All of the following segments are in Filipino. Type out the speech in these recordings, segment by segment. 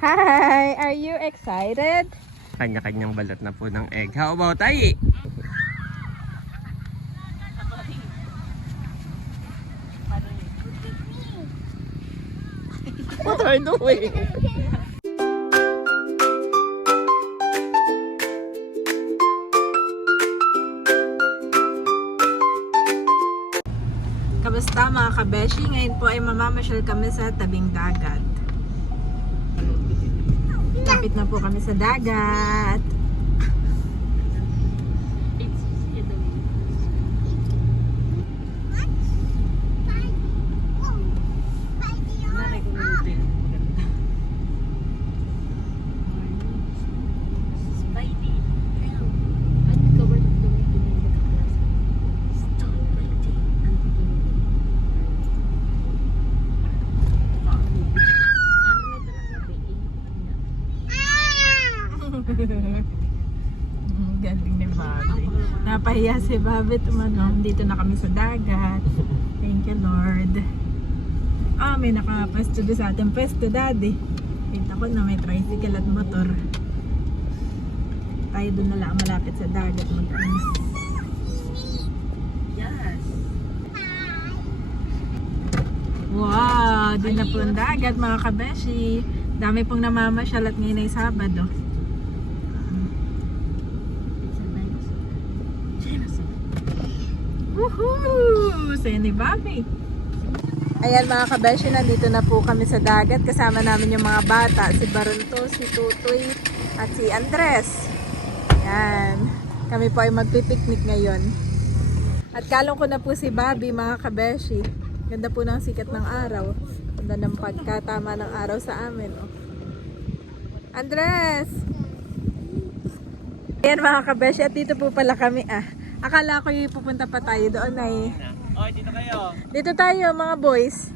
Hi! Are you excited? Kanya-kanyang balat na po ng egg. How about Tay? What are you doing? Kamusta mga kabeshi? Ngayon po ay mamamasyal kami sa tabing dagat. Lapit na po kami sa dagat. Galing ni Bobby. Napahiya si Bobby tumanong. Dito na kami sa dagat. Thank you Lord. May nakapasto doon sa ating pwesto, Daddy. Kita ko na may tricycle at motor. Tayo doon na lang malapit sa dagat. Yes. Wow, din na po ang dagat mga kabeshi. Dami pong namamasyal at ngayon ay Sabado. Woohoo! Sa'yo ni Bobby. Ayan mga kabeshi, nandito na po kami sa dagat. Kasama namin yung mga bata. Si Baronto, si Tutoy, at si Andres. Ayan. Kami po ay magpipiknik ngayon. At kalong ko na po si Bobby mga kabeshi. Ganda po ng sikat ng araw. Ganda ng pagkatama ng araw sa amin. Oh. Andres! Ayan mga kabeshi, at dito po pala kami Akala ko yung pupunta pa tayo doon ay. Oy, dito kayo. Dito tayo mga boys.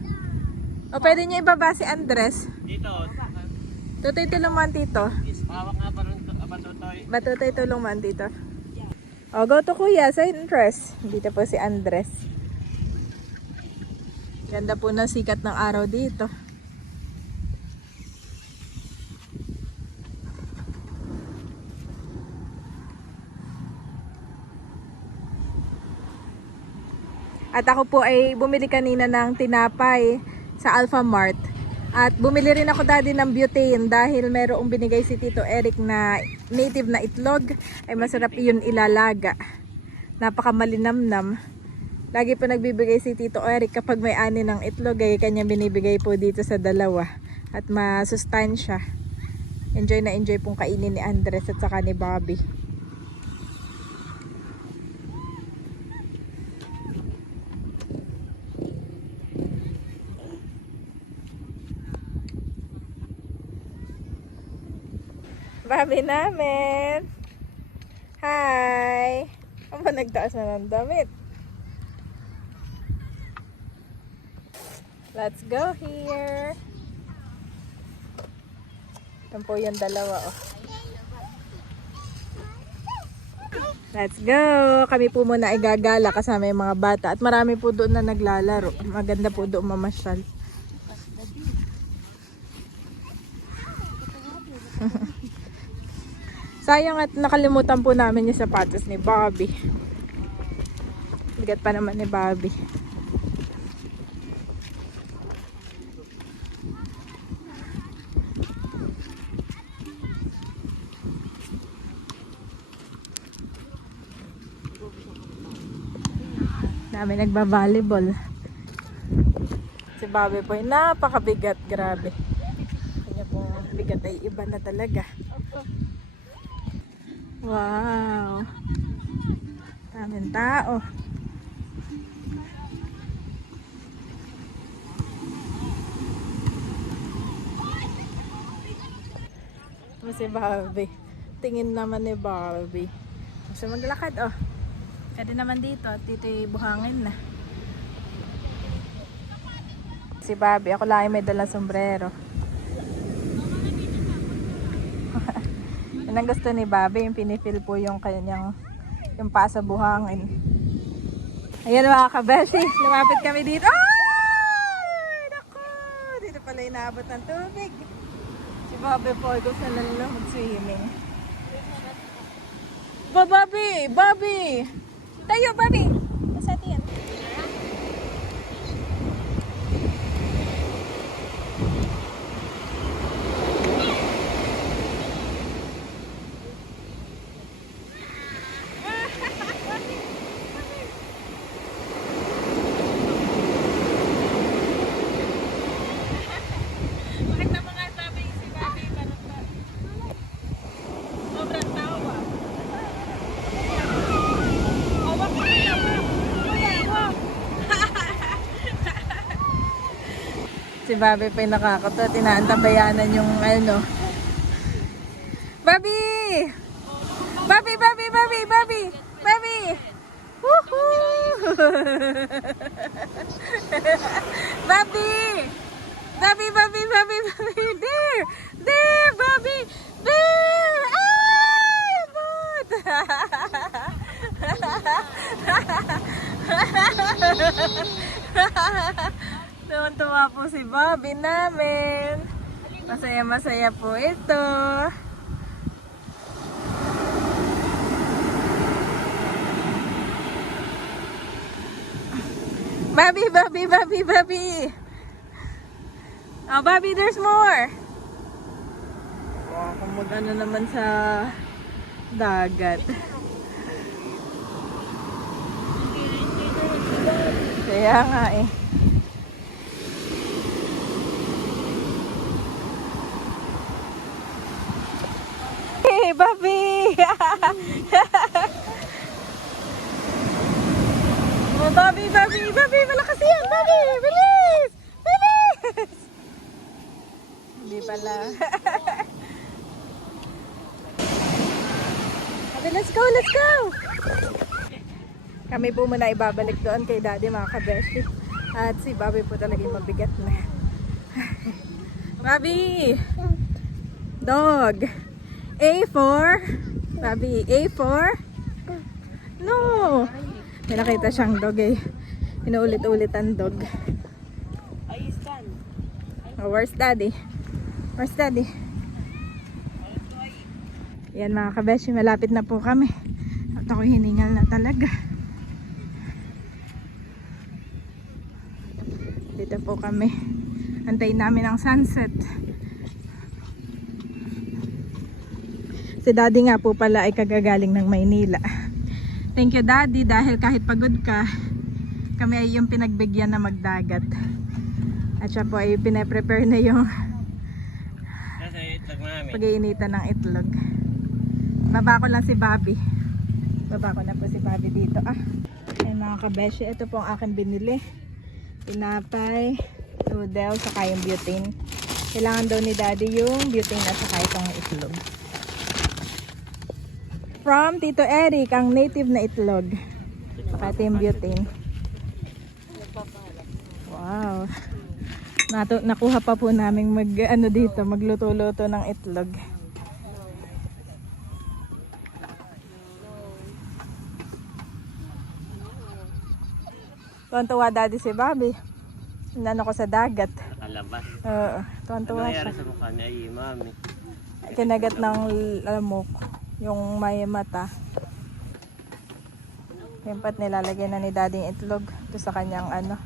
O pwede nyo ibaba si Andres. Dito. Tutoy tulong man dito. Hawak nga Batutoy. Batutoy tulong man dito. O go to kuya sa Andres. Dito po si Andres. Ganda po ng sikat ng araw dito. At ako po ay bumili kanina ng tinapay sa Alpha Mart. At bumili rin ako daddy ng butane dahil merong binigay si Tito Eric na native na itlog. Ay masarap yun ilalaga. Napaka malinamnam. Lagi po nagbibigay si Tito Eric kapag may ani ng itlog ay kanya binibigay po dito sa dalawa. At masustansya. Enjoy na enjoy pong kainin ni Andres at saka ni Bobby. Bobby namin. Hi. Ano nagtaas na ng damit? Let's go here. Ito po yung dalawa Let's go. Kami po muna ay gagala kasama yung mga bata. At marami po doon na naglalaro. Maganda po doon mamasyal. Sayang at nakalimutan po namin yung sapatos ni Bobby. Bigat pa naman ni Bobby. Dami nagba-volleyball. Si Bobby po ay napakabigat. Grabe. Kanya pong bigat ay iba na talaga. Wow. Daming tao. Ito si Bobby. Tingin naman ni Bobby. Gusto maglakad Pwede naman dito. Dito buhangin na. Si Bobby. Ako lang ay may dalang sombrero. Yan ang gusto ni Bobby, yung pinifil po yung kanyang yung paa sa buhangin. Ayan mga kabeshi, lumapit kami dito. Ay! Naku! pala inaabot ng tubig. Si Bobby po, gusto na lang mag-swimming. Bobby! Bobby! Tayo, Bobby! Nasa atin yan. Bakit na mga sabi si Bobby parang sobrang tawa. Awak ko na awak. Kuya, awak. Si Bobby pa yung nakakatawa. Tinaantabayanan yung ano. Bobby! Bobby, Bobby, Bobby, Bobby! Bobby! Woohoo! Bobby! Bobby, Bobby, Bobby, Bobby! There! There, Bobby! There! Ay! Bot! Tuwan-tuwa po si Bobby namin. Masaya-masaya po ito. Bobby, Bobby, Bobby, Bobby! Oh, Bobby, there's more! Wow, kung mag-ano naman sa dagat. Kaya nga eh. Hey, Bobby! Oh, Bobby, Bobby, Bobby! Malakas yan! Bobby! Bilis! Bilis! Hindi pala. Okay, let's go, let's go! Kami po muna ibabalik doon kay Daddy, mga kabeshi. At si Bobby po talaga yung mabigat na. Bobby! Dog! A for? Bobby, A for? No! May nakita siyang dog eh. Inuulit-ulit ang dog. Oh, where's Daddy? Where's Daddy? Yan mga kabeshi, malapit na po kami. At ako'y hiningal na talaga. Dito po kami. Antayin namin ang sunset. Si Daddy nga po pala ay kagagaling ng Maynila. Thank you Daddy dahil kahit pagod ka, kami ay yung pinagbigyan na magdagat. At siya po ay pinaprepare na yung pag-iinitan ng itlog. Baba ko lang si Bobby. Baba ko na po si Bobby dito. Ayan mga kabeshi, ito po ang aking binili. Tinapay, noodle, saka yung butane. Kailangan daw ni Daddy yung butane at saka itong itlog. From Tito Eric, ang native na itlog. Pati yung butane. Wow. Nakuha pa po namin magluto-luto ng itlog. Tuwan-tuwa Daddy si Bobby. Inano ko sa dagat. Nakalabas. Oo, tuwan-tuwa Ano siya. nangyari sa mukha niya? Ay, mami. Kinagat ng lamok. Yung may mata. Yung pat nilalagay na ni Daddy yung itlog. Ito sa kanyang ano.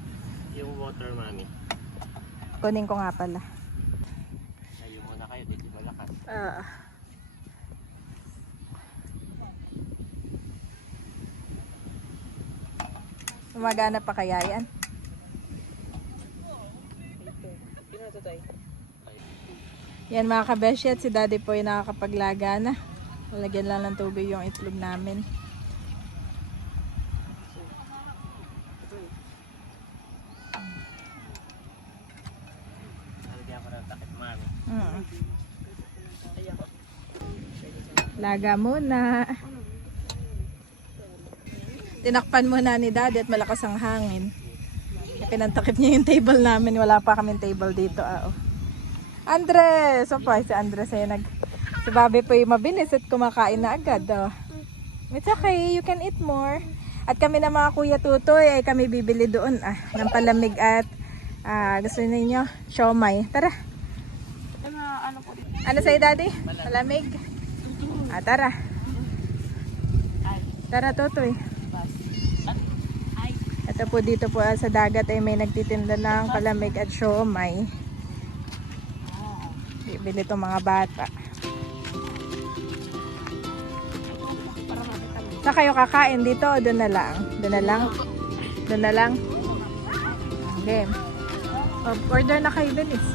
Yung water, mami. Kunin ko nga pala. Ayaw muna kayo, dito malakas. Gumagana pa kaya yan? Yan mga kabeshi, at si Daddy po yung nakakapaglaga na. Lalagyan lang ng tubig yung itlog namin. Lalagyan ko ng takip, mami. Laga muna. Tinakpan muna ni Daddy at malakas ang hangin. Pinantakip niya yung table namin. Wala pa kaming table dito. Andres! Surprise si Andres ay si Bobby po yung mabilis at kumakain na agad. It's okay, you can eat more. At kami na mga Kuya Tutoy ay kami bibili doon ng palamig at Gusto ninyo? Siomay. Tara. Ano sa'yo, Daddy? Malamig? Tara. Tara, Totoy. Ito po dito po sa dagat ay may nagtitinda ng palamig at siomay. Bibili itong mga bata. Saan kayo kakain dito o doon na lang? Doon na lang? Doon na lang? Okay. Order na kayo, bilis.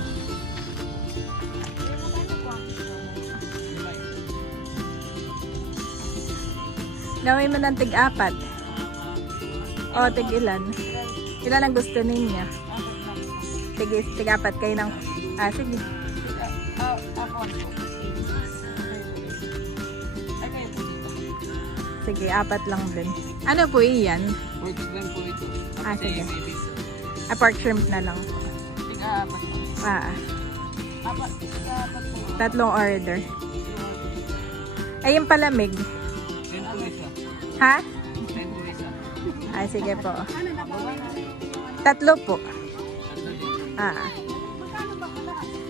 Gawin mo ng tig-apat. O, tig-ilan? Ilan ang gusto ninyo? Tig-apat kayo ng... sige. Sige, apat lang din. Ano po iyan? Pork lang po ito. Sige. Pork shrimp na lang. Tig-apat po. Tig-apat po. Tatlong order. Ay, yung palamig. 10 po isa. Ha? 10 po isa. Sige po. Tatlo po.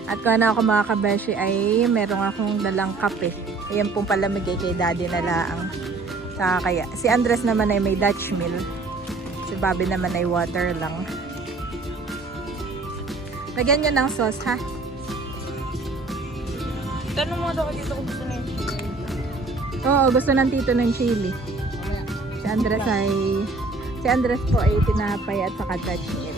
At kung ano ako mga kabeshi ay meron akong dalang kape. Ayan pong palamig kay Daddy na laang. Kaya si Andres naman ay may Dutch mill. Si Bobby naman ay water lang. Lagyan nyo ng sauce, ha? Tanong mo daw dito kung gusto na yung chicken. Oo, gusto ng tito ng chili. Si Andres po ay tinapay at saka Dutch mill.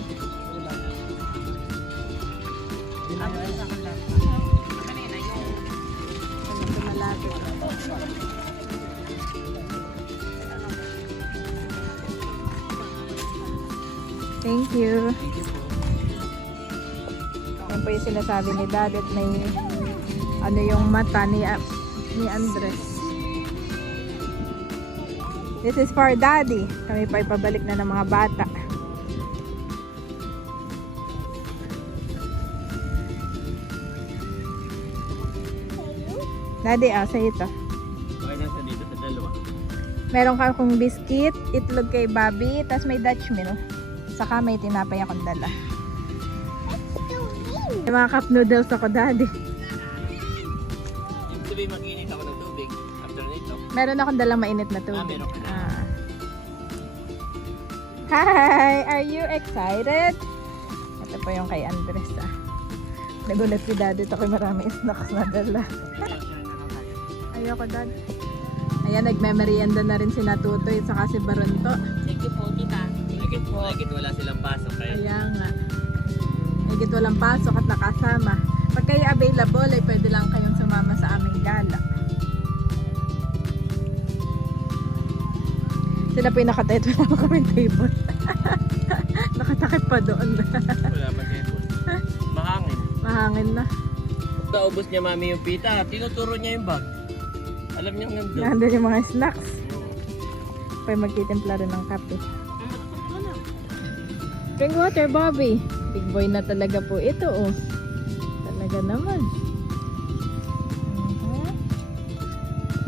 Thank you. Yan po yung sinasabi ni Daddy at may ano yung mata ni Andres. This is for Daddy. Kami pa ipabalik na ng mga bata. Daddy, sa ito. Okay na sa dito sa dalawa. Meron ka akong biscuit, itlog kay Bobby, tas may Dutch mill. Saka may tinapay akong dala. May mga cup noodles ako, Daddy. Ibig sabihin mag-init ako ng tubig after nito. Meron akong dalang mainit na tubig. Meron ka na. Hi! Are you excited? Ito po yung kay Andres, Nagulat si Daddy. Ito ko'y marami snacks na dala. Ayoko, Dad. Ayan, nagmemerienda na rin si Natutoy at saka si Baronto. Thank you po, tita. Nagit wala silang pasok kaya. Kaya nga. Higit walang pasok at nakasama. Pag kayo available, ay pwede lang kayong sumama sa aming gala. Sila po yung nakatet. Wala pa kami table. Nakatakip pa doon. Wala pa table. Mahangin. Mahangin na. Kaubos niya mami yung pita. Tinuturo niya yung bag. Alam niya nandun. Nandun yung mga snacks. Pwede magtitimpla rin ng kape. Drink water, Bobby. Big boy na talaga po ito, Talaga naman.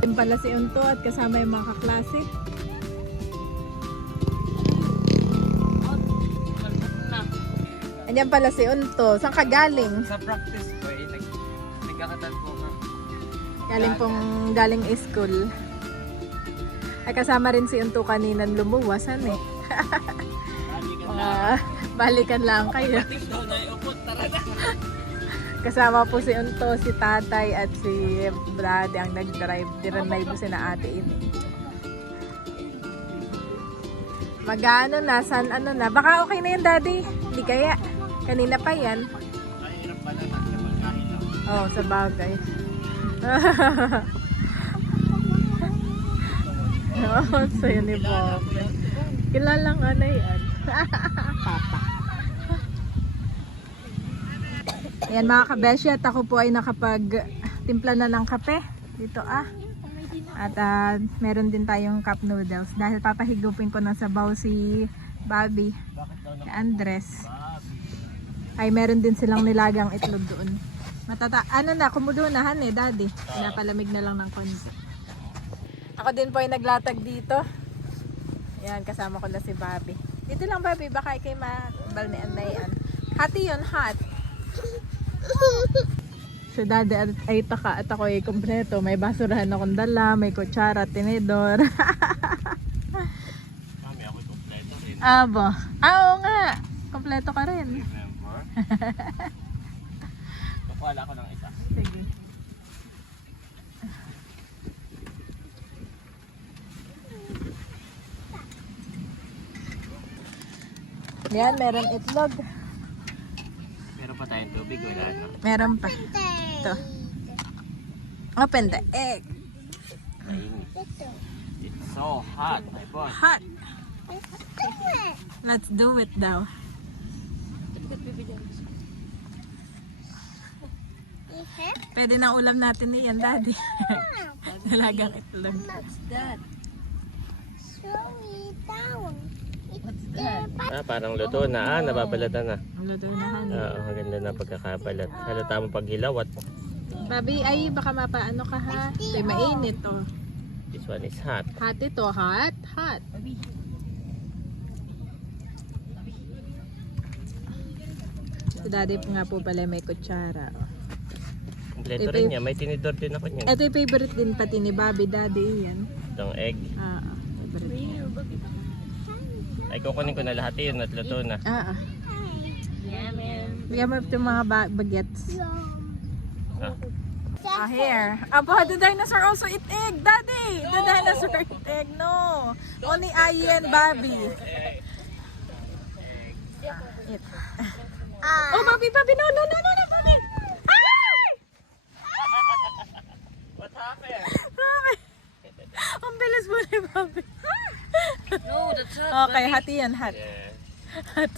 Yan pala si Unto at kasama yung mga kaklase. Andiyan pala si Unto. Saan ka galing? Sa practice po, nagkakatal po ka. Galing school. Ay kasama rin si Unto kanina lumuwasan Balikan lang kayo. Kasama po si Unto, si Tatay at si Brad ang nag-drive. Dinrive po si na ate ini. Magano na, baka okay na yan, Daddy. Hindi kaya. Kanina pa yan. Mahirap pala na siya magkain lang. Sa bagay. Sa'yo ni Bob. Kilalang yan. Papa. Ayan mga kabeshi, at ako po ay nakapag-timpla na ng kape. Dito At meron din tayong cup noodles. Dahil papahigupin ko ng sabaw si Bobby, si Andres. Ay meron din silang nilagang itlog doon. Kumudunahan Daddy. Pinapalamig na lang ng konti. Ako din po ay naglatag dito. Ayan, kasama ko na si Bobby. Dito lang, Bobby, baka ikay mabal ni Andayan. Hati yun, hot. Si daddy ay taka at ako ay kompleto. May basurahan akong dala, may kutsara, tinidor. Mami, ako kompleto rin. Abo. Oo nga. Kompleto ka rin. Remember? Wala ko ng isa. Sige. Yan, meron itlog. Meron pa tayong tubig, wala na. Meron pa. Ito. Open the egg. Mainit. It's so hot, my boss. Hot. Let's do it daw. Pwede na ulam natin niyan, daddy. Dalagang itlog. Parang luto na. Nababalatan na. Ang luto na, honey. Oo, maganda na pagkakabalat. Halata mo paghilawat. Babi, ay baka mapaano ka ha. Ito'y mainit oh. This one is hot. Hot ito, hot, hot. Si daddy po nga po pala may kutsara. Oh. Kompleto rin niya. May tinidor din ako niyan. Ito yung favorite din pati ni Bobby, daddy yan. Itong egg. Favorite niya. Ay, kukunin ko na lahat yun at luto na. Bigyan mo itong mga bagets. Ah. Here. Aba, the dinosaur also eat egg, daddy! The dinosaur eat egg, no. Only Ayi and Bobby. Eat. Oh, Bobby, Bobby, no, Bobby! Ay! What happened? Bobby! Ang bilis mo ni Bobby. No, that's hot. Okay, hati yan, hot. Yeah. Hot.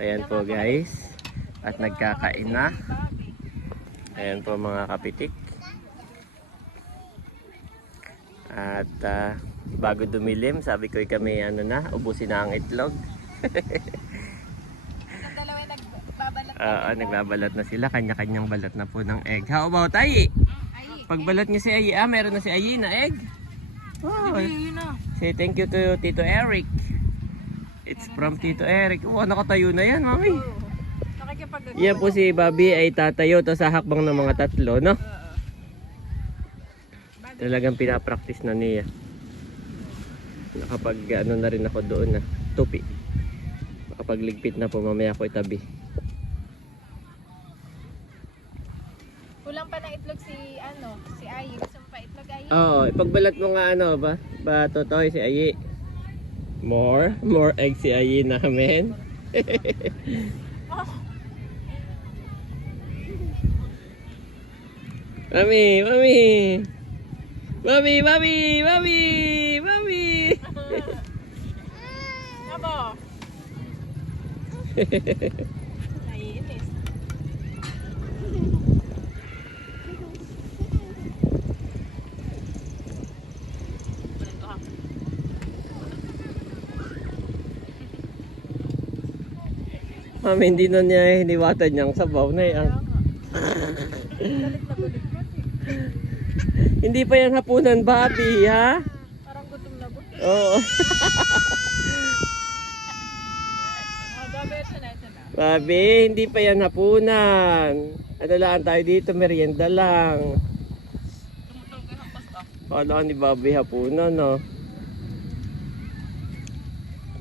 Ayan po guys. At nagkakain na. Ayan po mga kapitik. At bago dumilim, sabi ko kami ubusin na ang itlog. Nagbabalat na sila. Kanya-kanyang balat na po ng egg. How about Ayi? Pagbalat niya si Ayi, meron na si Ayi na egg. Wow. Say thank you to Tito Eric. It's from Tito Eric. Oh, nakatayo na yan, mami. Yan po si Bobby ay tatayo to sa hakbang ng mga tatlo, no? Talagang pinapractice na niya. Nakapag na rin ako doon na tupi. Makapagligpit na po mamaya ko itabi. Kulang pa ng itlog si Ayi. Gusto mo pa itlog, Ayi? Oo, ipagbalat mo nga ba Totoy si Ayi. More egg si Ayi namin. Mami. Abo. Naiinis. Mami, hindi na niya hiniwatan niyang sabaw na yan. Hindi pa yan hapunan, Bobby, ha? Parang gutom na gutom. Oo. Bobby, hindi pa yan hapunan. Ano lang tayo dito, merienda lang. Kala ni Bobby hapunan, no?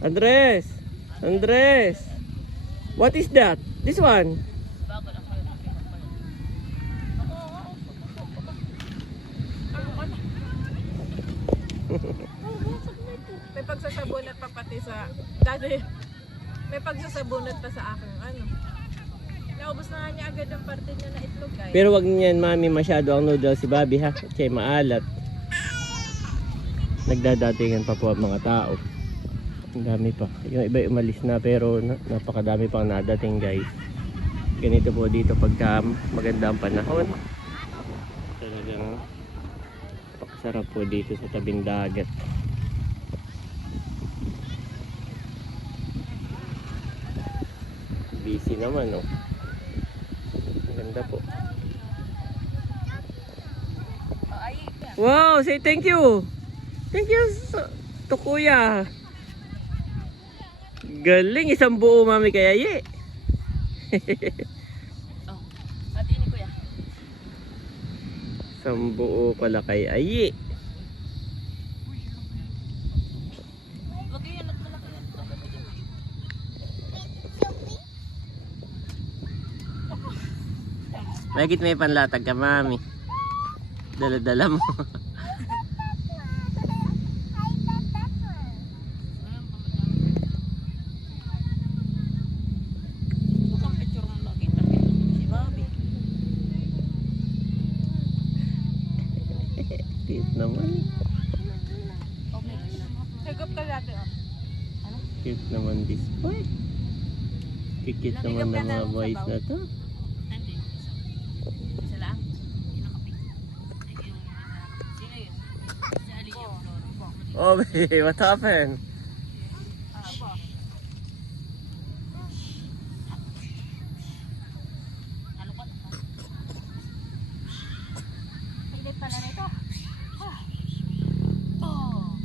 Andres! What is that? This one? May pagsasabunat pa pati sa dati. May pagsasabunat pa sa akin. Naubos na nga niya agad ang parte niya na itlog, guys. Pero wag niyan, mami, masyado ang noodles si Bobby, ha? Kasi maalat. Nagdadatingan pa po ang mga tao. Ang dami pa. Yung iba umalis na pero napakadami pang nadating, guys. Ganito po dito pagka maganda ang panahon. Talagang pakasarap po dito sa tabing dagat. Busy naman, oh. Ang ganda po. Wow, say thank you. Thank you to kuya. Galing, isang buo mami kay Aye. Oh, hati ni kuya. Isang buo pala kay Aye. Lagi yan at malaki yan. Magit may panlatag ka mami. Dala-dala mo. Bukang picture mo nakita si Bobby. Cute naman. Okay. Higop ka dati, oh. Cute naman this boy. Cute naman ng mga boys na to. Hindi. Isa lang. Sino kape? Sino yun? Si Ali yung lolo. Oh, babe, what happened? Ano ka? Pilit pala nito. Oh!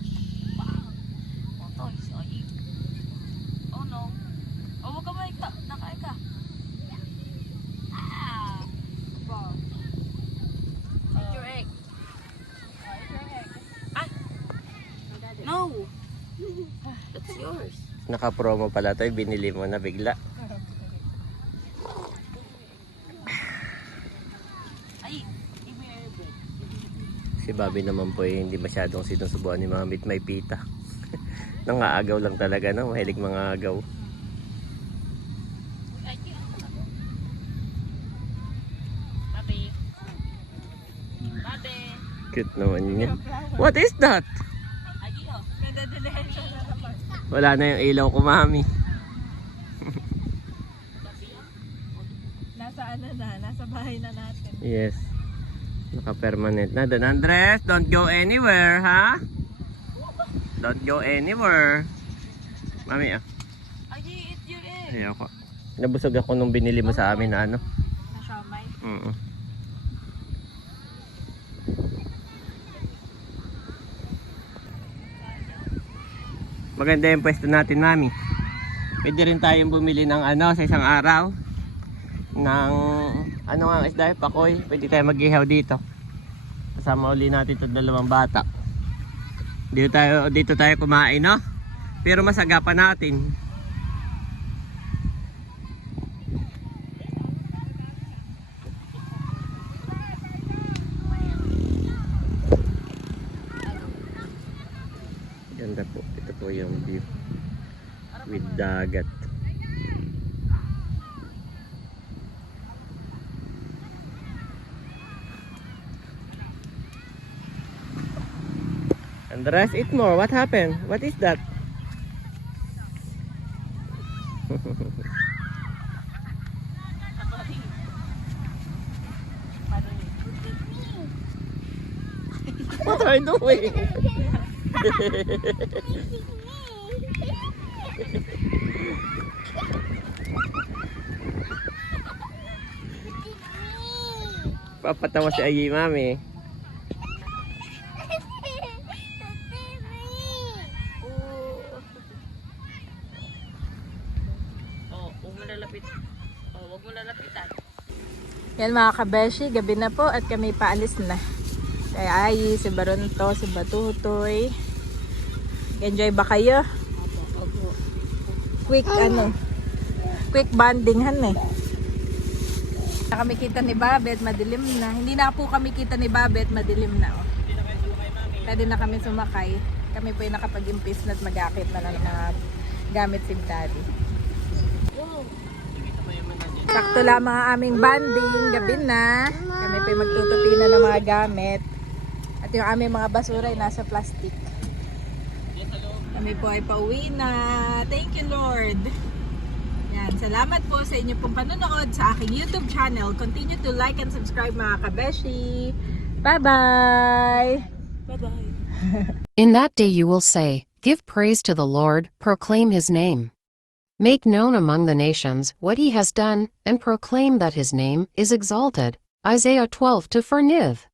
Motoy, si Ali. Oh no. Oh, huwag ka maikta. Nakain ka. Ah! Eat your egg. Ah! No! That's yours. Naka-promo pala to, binili mo na bigla. Ay! Give me your bread. Si Bobby naman po hindi masyadong sinusubuan ni Mamit may pita. Nangaagaw lang talaga, no? Mahilig mga agaw. Ay, di ako na. Babe. Babe. Cute naman niya. What is that? Ay, di oh. Nadadilensya na naman. Wala na yung ilaw ko, Mami. Babe ah. Nasa ano na, nasa bahay na natin. Yes. Naka-permanent na. Don Andres, don't go anywhere, ha? Don't go anywhere. Mami, ah. Ay, eat your egg. Ayoko. Nabusog ako nung binili mo sa amin na ano. Na siomay. Maganda yung pwesto natin, Mami. Pwede rin tayong bumili ng ano sa isang araw. Ng ano nga ang isda, pakoy. Pwede tayo mag-ihaw dito. Kasama uli natin itong dalawang bata. Dito tayo kumain, no? Pero masagapan natin. Ganda po. Ito po yung view with dagat. Andres, eat more. What happened? What is that? What are you doing? Papatawa si Ayi, Mami. Oh, huwag mo lalapit. Oh, huwag mo lalapitan. Yan mga kabeshi, gabi na po at kami paalis na. Kaya Ayi, si Baronto, si Batutoy. Enjoy ba kayo? Quick quick bonding eh. Na kami kita ni Babet, madilim na. Hindi na po kami kita ni Babet, madilim na. Oh. Pwede na kami sumakay. Kami po yung nakapag-impis na at mag-akit na ng mga gamit si Daddy. Sakto lamang ang aming banding, gabi na. Kami po yung magtutupi na ng mga gamit. At yung aming mga basura ay nasa plastic. Kami po ay pauwi na. Thank you, Lord. Yan, salamat po sa inyo pong panonood sa aking YouTube channel. Continue to like and subscribe mga kabeshi. Bye-bye! Bye-bye. In that day you will say, Give praise to the Lord, proclaim his name. Make known among the nations what he has done, and proclaim that his name is exalted. Isaiah 12:4.